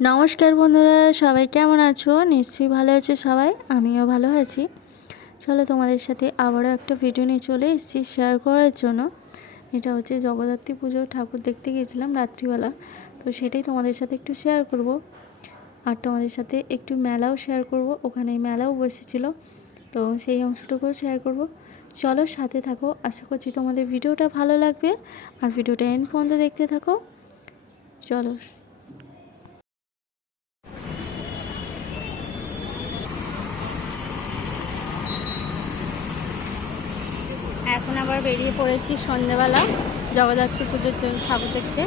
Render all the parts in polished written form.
নমস্কার বন্ধুরা, সবাই কেমন আছো? নিশ্চয়ই ভালো আছো সবাই, আমিও ভালো আছি। চলো তোমাদের সাথে আবারও একটা ভিডিও নিয়ে চলে এসেছি শেয়ার করার জন্য। এটা হচ্ছে জগদ্ধাত্রী পুজোর ঠাকুর দেখতে গিয়েছিলাম রাত্রিবেলা, তো সেটাই তোমাদের সাথে একটু শেয়ার করব। আর তোমাদের সাথে একটু মেলাও শেয়ার করব, ওখানে মেলাও বসেছিল, তো সেই অংশটুকুও শেয়ার করব। চলো সাথে থাকো, আশা করছি তোমাদের ভিডিওটা ভালো লাগবে আর ভিডিওটা এন্ড পর্যন্ত দেখতে থাকো। চলো। এখন আবার বেরিয়ে পড়েছি সন্ধ্যেবেলা জগদ্ধাত্রী পুজোর জন্য ঠাকুর দেখতে।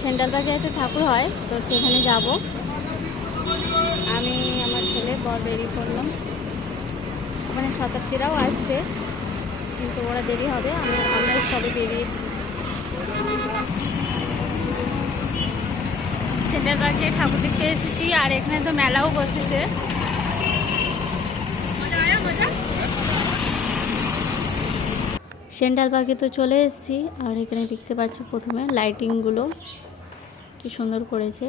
সেন্ট্রাল বাজারে একটা ঠাকুর হয়, তো সেখানে যাব। আমি আমার ছেলে বর বেরিয়ে পড়লাম। ওখানে শতাব্দীরাও আসবে, কিন্তু ওরা দেরি হবে, আমরা সবে বেরিয়েছি। সেন্ট্রাল বাজারে ঠাকুর দেখতে এসেছি, আর এখানে তো মেলাও বসেছে। সেন্ট্রাল পার্কে তো চলে এসেছি, আর এখানে দেখতে পাচ্ছ প্রথমে লাইটিংগুলো কি সুন্দর করেছে।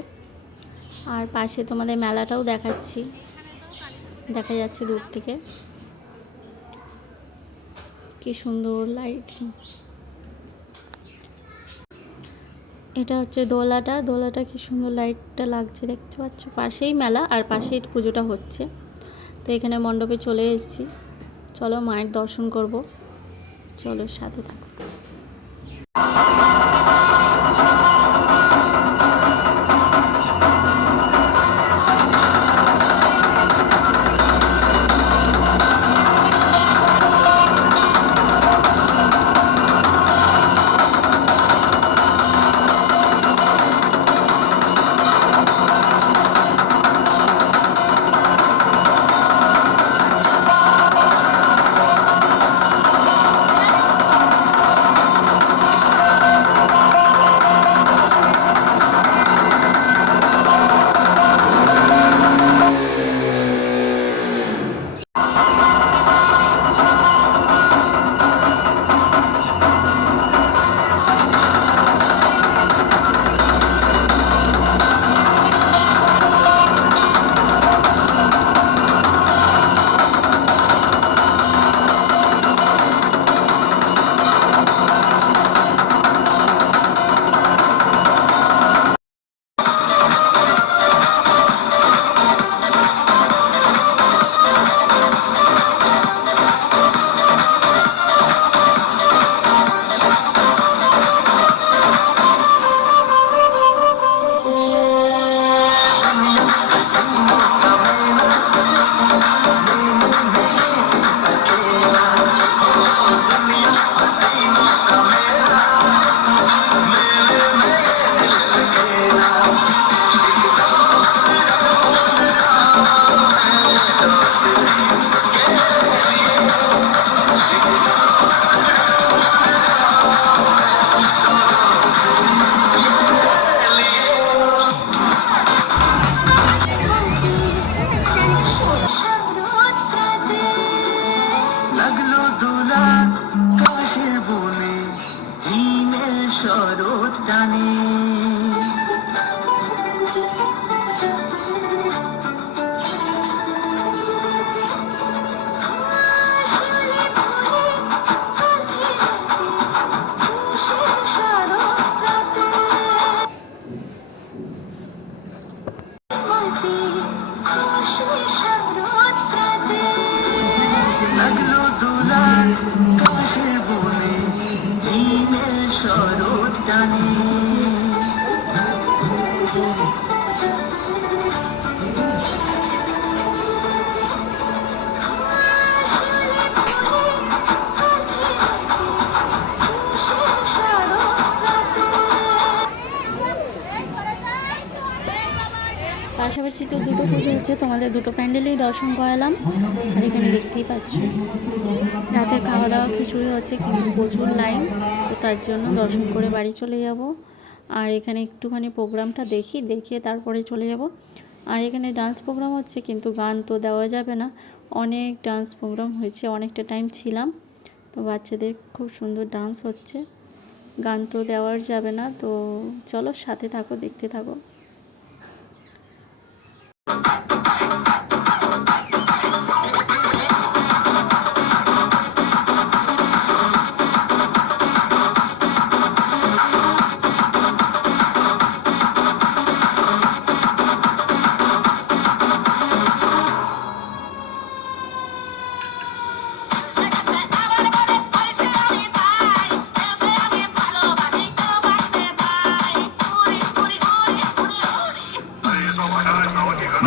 আর পাশে তোমাদের মেলাটাও দেখাচ্ছি, দেখা যাচ্ছে দূর থেকে কি সুন্দর লাইটিং। এটা হচ্ছে দোলাটা কি সুন্দর লাইটটা লাগছে, দেখতে পাচ্ছ। পাশেই মেলা আর পাশেই পুজোটা হচ্ছে। তো এখানে মণ্ডপে চলে এসেছি, চলো মায়ের দর্শন করব। চলো সাথে থাকো। শরৎ টানে লাগলো দোলার কাশের বনে হিমেল শরৎ টানে। পাশাপাশি তো দুটো পুজো হচ্ছে, তোমাদের দুটো প্যান্ডেলেই দর্শন করালাম। আর এখানে দেখতেই পাচ্ছ রাতে খাওয়া দাওয়া খিচুড়ি হচ্ছে, কিন্তু প্রচুর লাইন, তো তার জন্য দর্শন করে বাড়ি চলে যাব। আর এখানে একটুখানি প্রোগ্রামটা দেখিয়ে তারপরে চলে যাব। আর এখানে ডান্স প্রোগ্রাম হচ্ছে, কিন্তু গান তো দেওয়া যাবে না। অনেক ডান্স প্রোগ্রাম হয়েছে, অনেকটা টাইম ছিলাম, তো বাচ্চাদের খুব সুন্দর ডান্স হচ্ছে, গান তো দেওয়ার যাবে না। তো চলো সাথে থাকো, দেখতে থাকো।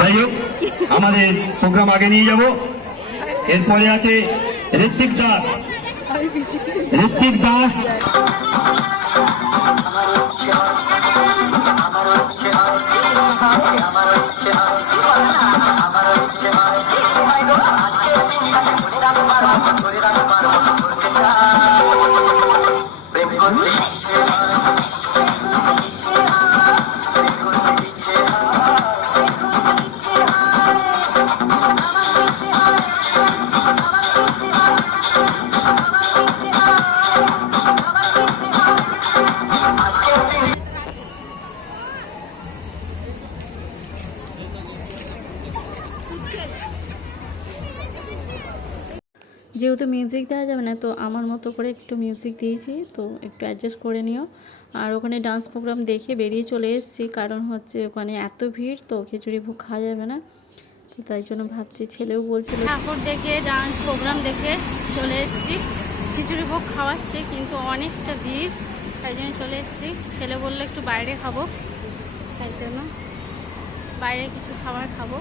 যাই হোক, আমাদের প্রোগ্রাম আগে নিয়ে যাব। এরপরে আছে ঋত্বিক দাস। ঋত্বিক দাস যেহেতু মিউজিক দেওয়া যাবে না, তো আমার মতো করে একটু মিউজিক দিয়েছি, তো একটু অ্যাডজাস্ট করে নিও। আর ওখানে ডান্স প্রোগ্রাম দেখে বেরিয়ে চলে এসেছি, কারণ হচ্ছে ওখানে এত ভিড়, তো খিচুড়ি ভোগ খাওয়া যাবে না। তো তাই জন্য ভাবছি, ছেলেও বলছিল ঠাকুর দেখে ডান্স প্রোগ্রাম দেখে চলে এসেছি, খিচুড়ি ভোগ খাওয়াচ্ছে কিন্তু অনেকটা ভিড়, তাই জন্য চলে এসেছি। ছেলে বললো একটু বাইরে খাবো, তাই জন্য বাইরে কিছু খাবার খাবো।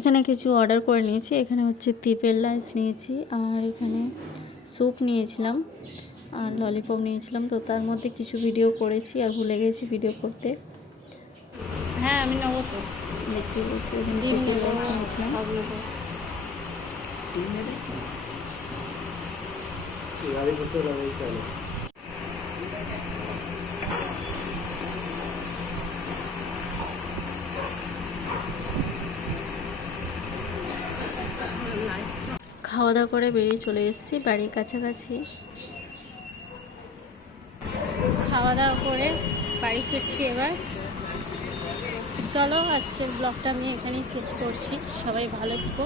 এখানে কিছু অর্ডার করে নিয়েছি। এখানে হচ্ছে তিপের লাইস নিয়েছি, আর এখানে স্যুপ নিয়েছিলাম, আর ললিপপ নিয়েছিলাম। তো তার মধ্যে কিছু ভিডিও করেছি আর ভুলে গেছি ভিডিও করতে। হ্যাঁ আমি নেবো তো, দেখতে বলছি। এখানে তিপের লাইস নিয়েছিলাম। খাওয়া দাওয়া করে বেরিয়ে চলে এসেছি বাড়ির কাছাকাছি। খাওয়া দাওয়া করে বাড়ি ফিরছি এবার। চলো, আজকের ব্লগটা আমি এখানেই শেষ করছি। সবাই ভালো থেকো,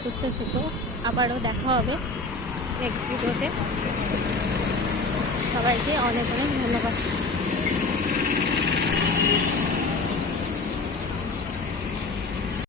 সুস্থ থেকো, আবারও দেখা হবে নেক্সট ভিডিওতে। সবাইকে অনেক অনেক ধন্যবাদ।